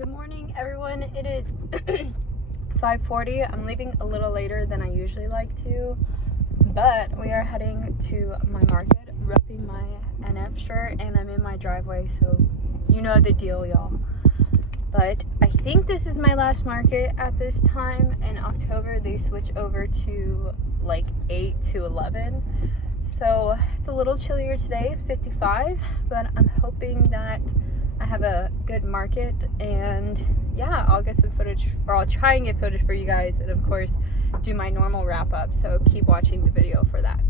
Good morning, everyone. It is 5:40. I'm leaving a little later than I usually like to, but we are heading to my market, repping my NF shirt, and I'm in my driveway, so you know the deal, y'all. But I think this is my last market at this time. In October, they switch over to like 8 to 11. So it's a little chillier today. It's 55, but I'm hoping that I have a good market, and yeah, I'll get some footage, or I'll try and get footage for you guys, and of course do my normal wrap up, so keep watching the video for that.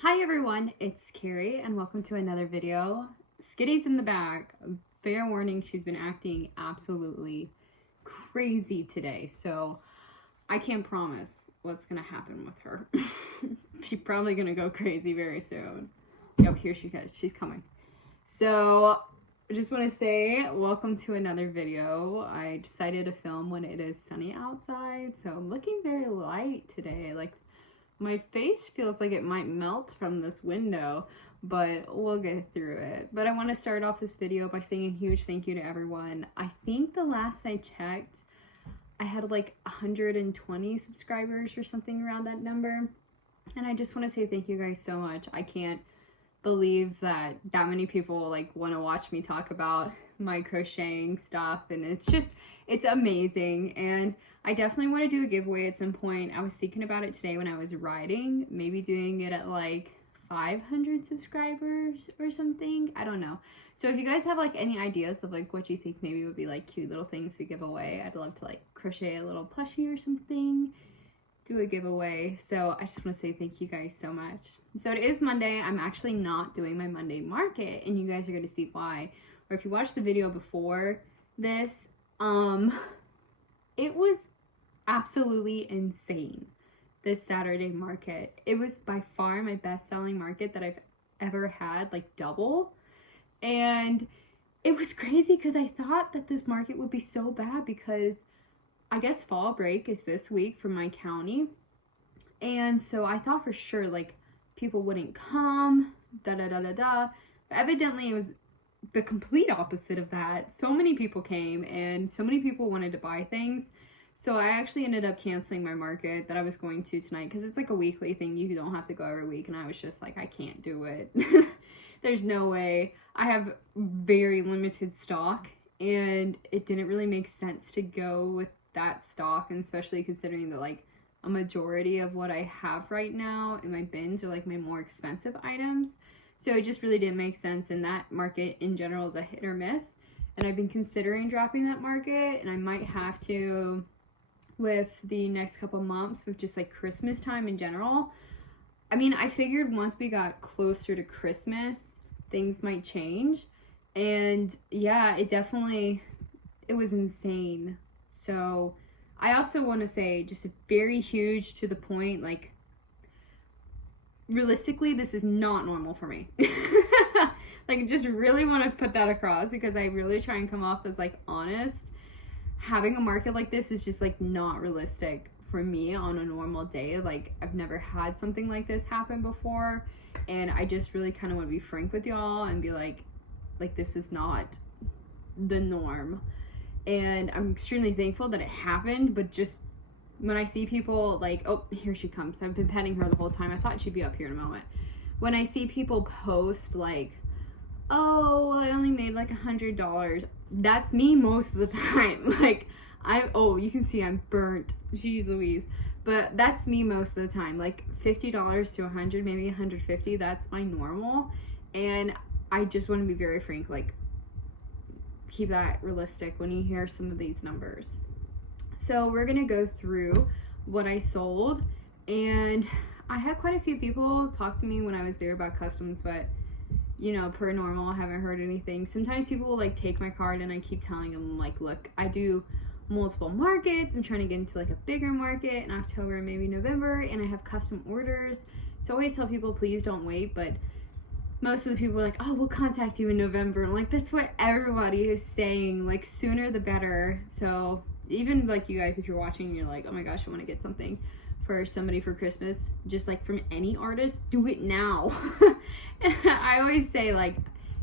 Hi everyone, it's Carrie and welcome to another video. Skitty's in the back. Fair warning, she's been acting absolutely crazy today, so I can't promise what's gonna happen with her. She's probably gonna go crazy very soon. Oh, here she is. She's coming. So I just want to say welcome to another video. I decided to film when it is sunny outside, so I'm looking very light today. Like, my face feels like it might melt from this window, but we'll get through it. But I want to start off this video by saying a huge thank you to everyone. I think the last I checked, I had like 120 subscribers or something around that number. And I just want to say thank you guys so much. I can't believe that many people like want to watch me talk about my crocheting stuff, and it's amazing. And I definitely want to do a giveaway at some point. I was thinking about it today when I was riding, maybe doing it at like 500 subscribers or something. I don't know. So if you guys have like any ideas of like what you think maybe would be like cute little things to give away, I'd love to like crochet a little plushie or something, do a giveaway. So I just want to say thank you guys so much. So it is Monday. I'm actually not doing my Monday market, and you guys are going to see why. Or if you watched the video before this, it was absolutely insane, this Saturday market. It was by far my best-selling market that I've ever had, like double. And it was crazy because I thought that this market would be so bad because I guess fall break is this week for my county. And so I thought for sure like people wouldn't come, But evidently it was the complete opposite of that. So many people came and so many people wanted to buy things. So I actually ended up canceling my market that I was going to tonight because it's like a weekly thing. You don't have to go every week. And I was just like, I can't do it. There's no way. I have very limited stock, and it didn't really make sense to go with that stock, and especially considering that like a majority of what I have right now in my bins are like my more expensive items. So it just really didn't make sense, and that market in general is a hit or miss. And I've been considering dropping that market, and I might have to with the next couple months with just like Christmas time in general. I mean, I figured once we got closer to Christmas, things might change. And yeah, it was insane. So I also want to say just a very huge to the point, like realistically, this is not normal for me. Like, just really want to put that across because I really try and come off as like honest. Having a market like this is just like not realistic for me on a normal day. Like, I've never had something like this happen before, and I just really kind of want to be frank with y'all and be like this is not the norm. And I'm extremely thankful that it happened, but just when I see people like, oh, here she comes. I've been petting her the whole time. I thought she'd be up here in a moment. When I see people post like, oh, I only made like $100. That's me most of the time. Like, you can see I'm burnt. Jeez Louise. But that's me most of the time. Like $50 to $100, maybe $150. That's my normal. And I just want to be very frank. Like, keep that realistic when you hear some of these numbers. So we're gonna go through what I sold, and I had quite a few people talk to me when I was there about customs, but you know, per normal, I haven't heard anything. Sometimes people will like take my card and I keep telling them like, look, I do multiple markets. I'm trying to get into like a bigger market in October, maybe November, and I have custom orders. So I always tell people, please don't wait, but most of the people are like, oh, we'll contact you in November. I'm like, that's what everybody is saying, like sooner the better. So even like you guys, if you're watching and you're like, oh my gosh, I want to get something for somebody for Christmas, just like from any artist, do it now. I always say, like,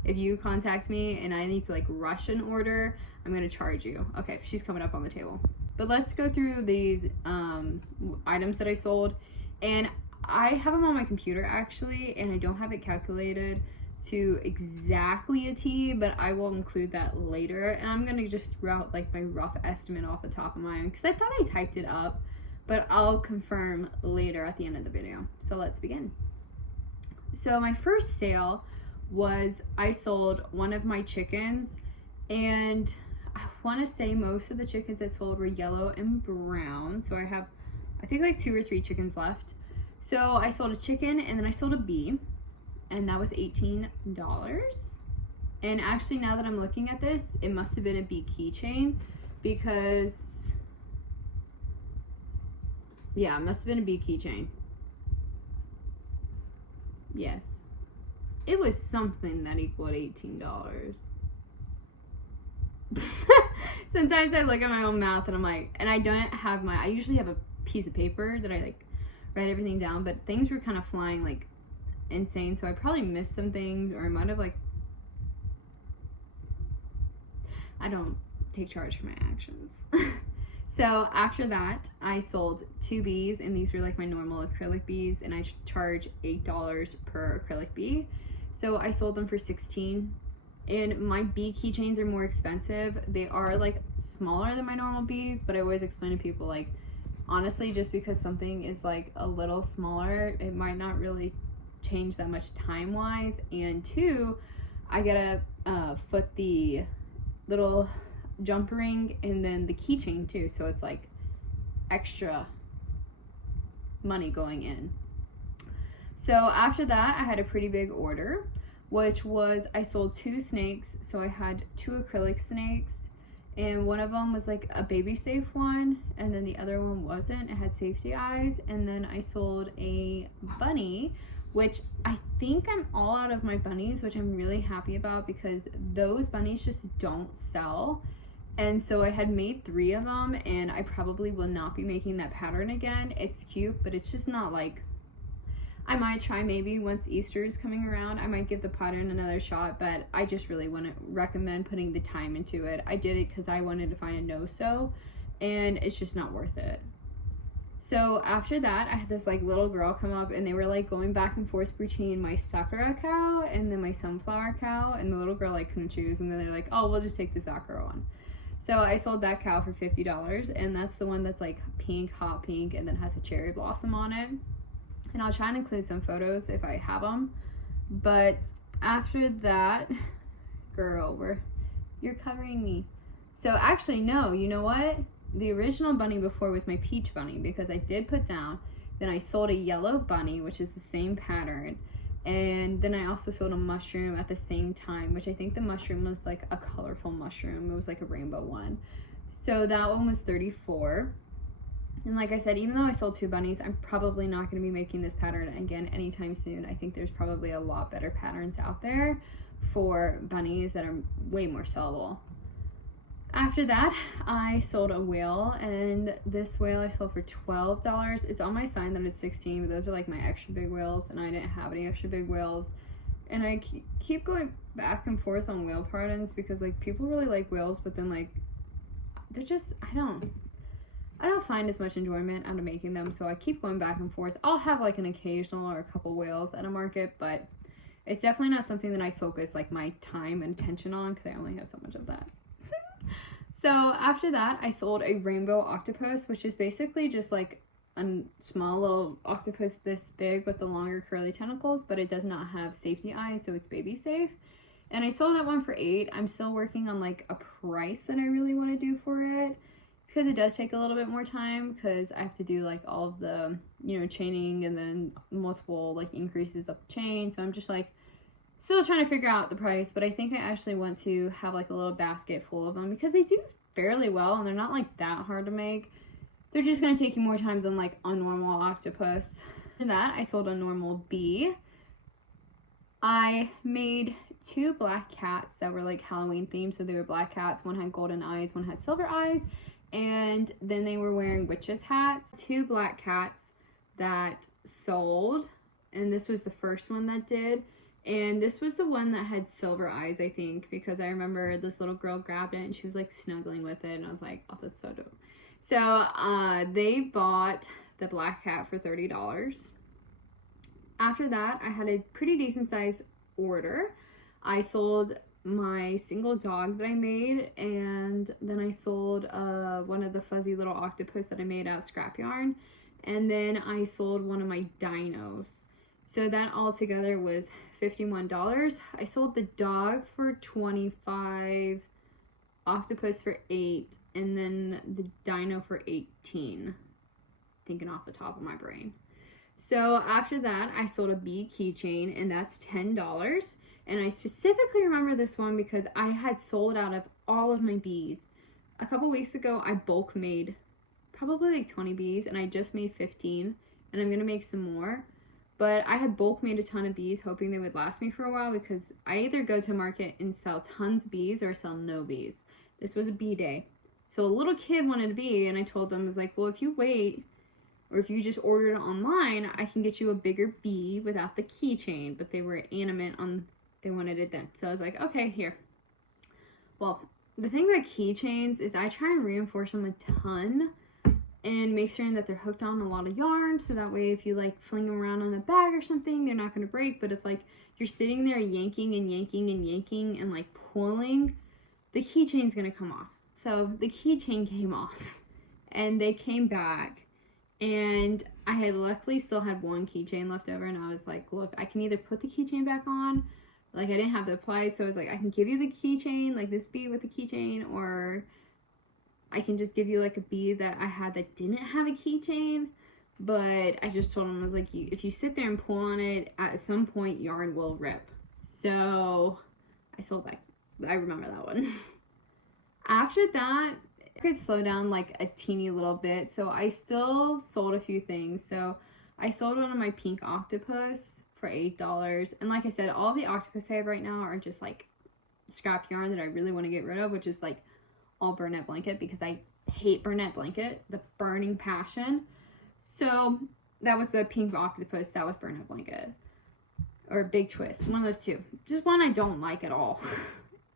if you contact me and I need to like rush an order, I'm gonna charge you. Okay, she's coming up on the table. But let's go through these items that I sold, and I have them on my computer actually, and I don't have it calculated to exactly a T, but I will include that later. And I'm gonna just throw out like my rough estimate off the top of my own, because I thought I typed it up, but I'll confirm later at the end of the video. So let's begin. So my first sale was I sold one of my chickens, and I want to say most of the chickens I sold were yellow and brown. So I have, I think like 2 or 3 chickens left. So I sold a chicken and then I sold a bee, and that was $18. And actually, now that I'm looking at this, it must have been a bee keychain, because yeah, it must have been a bee keychain. Yes. It was something that equaled $18. Sometimes I look at my own math and I'm like, and I don't have my, I usually have a piece of paper that I like write everything down, but things were kind of flying like insane, so I probably missed some things, or I might have like, I don't take charge for my actions. So after that, I sold 2 bees, and these were like my normal acrylic bees, and I charge $8 per acrylic bee. So I sold them for $16. And my bee keychains are more expensive. They are like smaller than my normal bees, but I always explain to people, like, honestly, just because something is like a little smaller, it might not really change that much time-wise. And 2, I gotta foot the little jump ring and then the keychain too, so it's like extra money going in. So after that, I had a pretty big order, which was I sold 2 snakes. So I had 2 acrylic snakes, and one of them was like a baby safe one, and then the other one wasn't. It had safety eyes. And then I sold a bunny, which I think I'm all out of my bunnies, which I'm really happy about, because those bunnies just don't sell. And so I had made 3 of them, and I probably will not be making that pattern again. It's cute, but it's just not like, I might try maybe once Easter is coming around, I might give the pattern another shot, but I just really wouldn't recommend putting the time into it. I did it because I wanted to find a no-sew, and it's just not worth it. So after that, I had this like little girl come up, and they were like going back and forth between my Sakura cow and then my sunflower cow, and the little girl like couldn't choose, and then they're like, oh, we'll just take the Sakura one. So I sold that cow for $50, and that's the one that's like pink, hot pink, and then has a cherry blossom on it. And I'll try and include some photos if I have them. But after that, girl, you're covering me. So actually, no, you know what? The original bunny before was my peach bunny, because I did put down, then I sold a yellow bunny, which is the same pattern. And then I also sold a mushroom at the same time, which I think the mushroom was like a colorful mushroom. It was like a rainbow one. So that one was $34. And like I said, even though I sold 2 bunnies, I'm probably not going to be making this pattern again anytime soon. I think there's probably a lot better patterns out there for bunnies that are way more sellable. After that, I sold a whale, and this whale I sold for $12. It's on my sign that it's $16, but those are like my extra big whales, and I didn't have any extra big whales. And I keep going back and forth on whale patterns, because like people really like whales, but then like they're just, I don't find as much enjoyment out of making them, so I keep going back and forth. I'll have like an occasional or a couple whales at a market, but it's definitely not something that I focus like my time and attention on, because I only have so much of that. So after that, I sold a rainbow octopus, which is basically just like a small little octopus this big with the longer curly tentacles, but it does not have safety eyes, so it's baby safe. And I sold that one for $8. I'm still working on like a price that I really want to do for it, because it does take a little bit more time, because I have to do like all of the, you know, chaining and then multiple like increases of the chain. So I'm just like Still trying to figure out the price, but I think I actually want to have like a little basket full of them because they do fairly well and they're not like that hard to make. They're just going to take you more time than like a normal octopus. After that, I sold a normal bee. I made 2 black cats that were like Halloween themed. So they were black cats. One had golden eyes, one had silver eyes. And then they were wearing witches hats. 2 black cats that sold. And this was the first one that did. And this was the one that had silver eyes, I think. Because I remember this little girl grabbed it and she was like snuggling with it. And I was like, oh, that's so dope. So they bought the black cat for $30. After that, I had a pretty decent sized order. I sold my single dog that I made, and then I sold one of the fuzzy little octopus that I made out of scrap yarn, and then I sold one of my dinos. So that all together was $51. I sold the dog for $25, octopus for $8, and then the dino for $18. Thinking off the top of my brain. So after that, I sold a bee keychain, and that's $10. And I specifically remember this one because I had sold out of all of my bees. A couple weeks ago, I bulk made probably like 20 bees, and I just made 15, and I'm gonna make some more. But I had bulk made a ton of bees, hoping they would last me for a while because I either go to market and sell tons of bees or sell no bees. This was a bee day. So a little kid wanted a bee, and I told them, I was like, well, if you wait, or if you just order it online, I can get you a bigger bee without the keychain. But they were adamant on they wanted it then. So I was like, okay, here. Well, the thing about keychains is I try and reinforce them a ton and make certain that they're hooked on a lot of yarn. So that way if you like fling them around on a bag or something, they're not going to break. But if like you're sitting there yanking and yanking and yanking and like pulling, the keychain's going to come off. So the keychain came off and they came back. And I had luckily still had one keychain left over, and I was like, look, I can either put the keychain back on, like I didn't have the pliers, so I was like, I can give you the keychain, like this bee with the keychain, or I can just give you like a bee that I had that didn't have a keychain. But I just told him, I was like, if you sit there and pull on it, at some point yarn will rip. So I sold that. I remember that one. After that, I could slow down like a teeny little bit, so I still sold a few things. So I sold one of my pink octopus for $8, and like I said, all the octopus I have right now are just like scrap yarn that I really want to get rid of, which is like all Burnett Blanket, because I hate Burnett Blanket, the burning passion. So that was the pink octopus, that was Burnett Blanket, or Big Twist, one of those two, just one I don't like at all.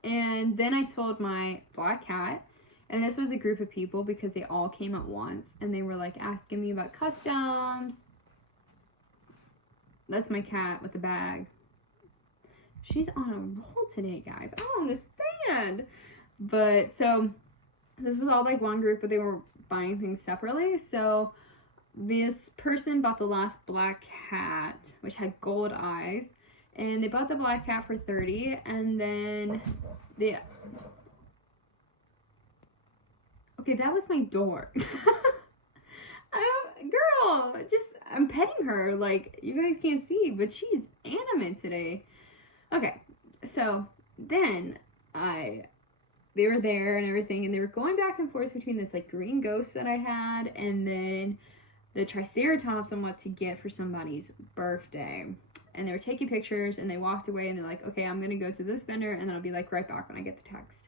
And then I sold my black cat. And this was a group of people because they all came at once. And they were like asking me about customs. That's my cat with the bag. She's on a roll today, guys. I don't understand. But so this was all like one group, but they were buying things separately. So this person bought the last black cat, which had gold eyes. And they bought the black cat for $30. And then they... Okay, that was my door. Girl, I'm petting her. Like, you guys can't see, but she's animate today. Okay, so then they were there and everything, and they were going back and forth between this like green ghost that I had and then the triceratops on what to get for somebody's birthday. And they were taking pictures, and they walked away, and they're like, okay, I'm gonna go to this vendor, and then I'll be like right back when I get the text.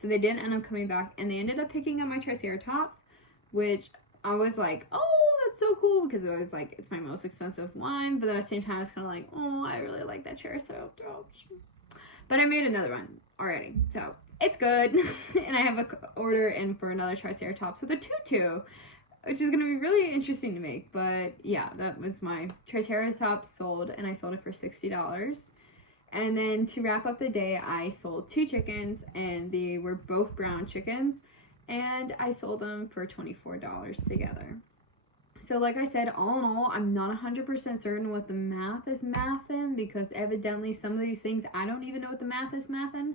So they didn't end up coming back, and they ended up picking up my triceratops, which I was like, oh, that's so cool, because it was like, it's my most expensive one, but at the same time, I was kind of like, oh, I really like that triceratops. But I made another one already, so it's good. And I have an order in for another triceratops with a tutu, which is going to be really interesting to make. But yeah, that was my triceratops sold, and I sold it for $60. And then to wrap up the day, I sold 2 chickens, and they were both brown chickens, and I sold them for $24 together. So like I said, all in all, I'm not 100% certain what the math is mathin', because evidently some of these things, I don't even know what the math is mathin'.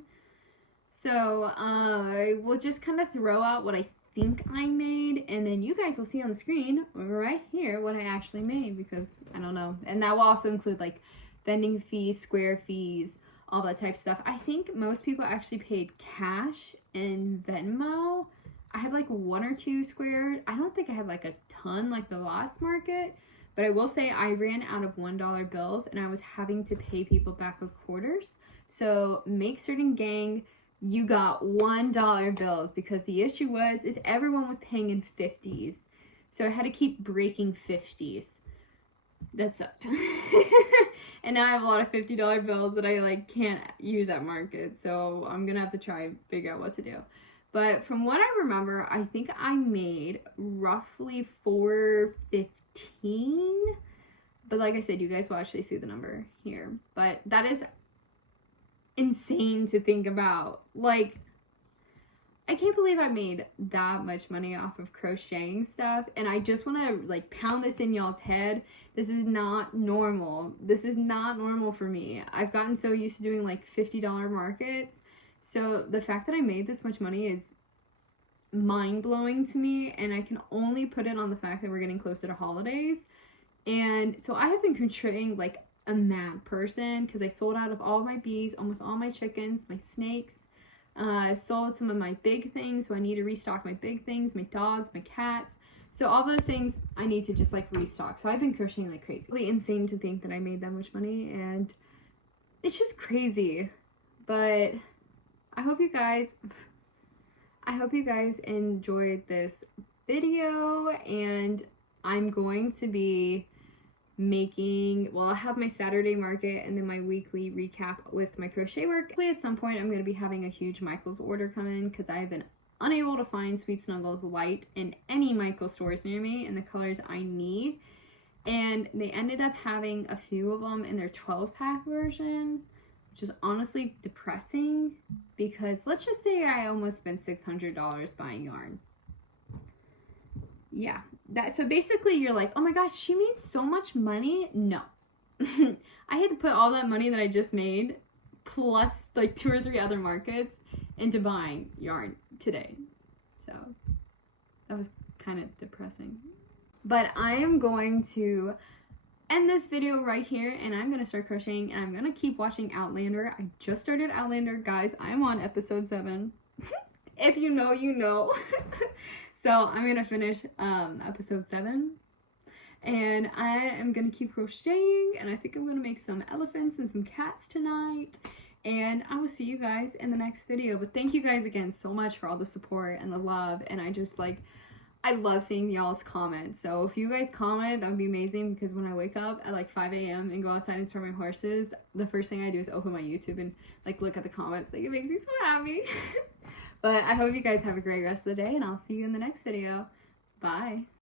So I will just kind of throw out what I think I made, and then you guys will see on the screen right here what I actually made, because I don't know. And that will also include like vending fees, square fees, all that type of stuff. I think most people actually paid cash in Venmo. I had like 1 or 2 squares. I don't think I had like a ton like the last market, but I will say I ran out of $1 bills and I was having to pay people back with quarters. So make certain, gang, you got $1 bills, because the issue is everyone was paying in 50s. So I had to keep breaking 50s. That sucked. And now I have a lot of $50 bills that I like can't use at market. So I'm gonna have to try and figure out what to do. But from what I remember, I think I made roughly $4.15. But like I said, you guys will actually see the number here. But that is insane to think about. Like, I can't believe I made that much money off of crocheting stuff. And I just want to like pound this in y'all's head. This is not normal. This is not normal for me. I've gotten so used to doing like $50 markets. So the fact that I made this much money is mind-blowing to me. And I can only put it on the fact that we're getting closer to holidays. And so I have been crocheting like a mad person, because I sold out of all of my bees, almost all my chickens, my snakes. Sold some of my big things, so I need to restock my big things, my dogs, my cats. So all those things I need to just like restock. So I've been crocheting like crazy. Really insane to think that I made that much money, and it's just crazy. But I hope you guys enjoyed this video, and I'm going to be making, well, I'll have my Saturday market and then my weekly recap with my crochet work. At some point I'm going to be having a huge Michaels order come in, because I have been unable to find Sweet Snuggles light in any Michaels stores near me in the colors I need, and they ended up having a few of them in their 12-pack version, which is honestly depressing, because let's just say I almost spent $600 buying yarn. Yeah, so basically you're like, oh my gosh, she made so much money. No. I had to put all that money that I just made plus like 2 or 3 other markets into buying yarn today. So that was kind of depressing. But I am going to end this video right here, and I'm going to start crocheting, and I'm going to keep watching Outlander. I just started Outlander, guys. I'm on episode 7. If you know, you know. So I'm going to finish episode 7, and I am going to keep crocheting, and I think I'm going to make some elephants and some cats tonight, and I will see you guys in the next video. But thank you guys again so much for all the support and the love, and I just like, I love seeing y'all's comments. So if you guys comment, that would be amazing, because when I wake up at like 5 a.m. and go outside and start my horses, the first thing I do is open my YouTube and like look at the comments. Like, it makes me so happy. But I hope you guys have a great rest of the day, and I'll see you in the next video. Bye.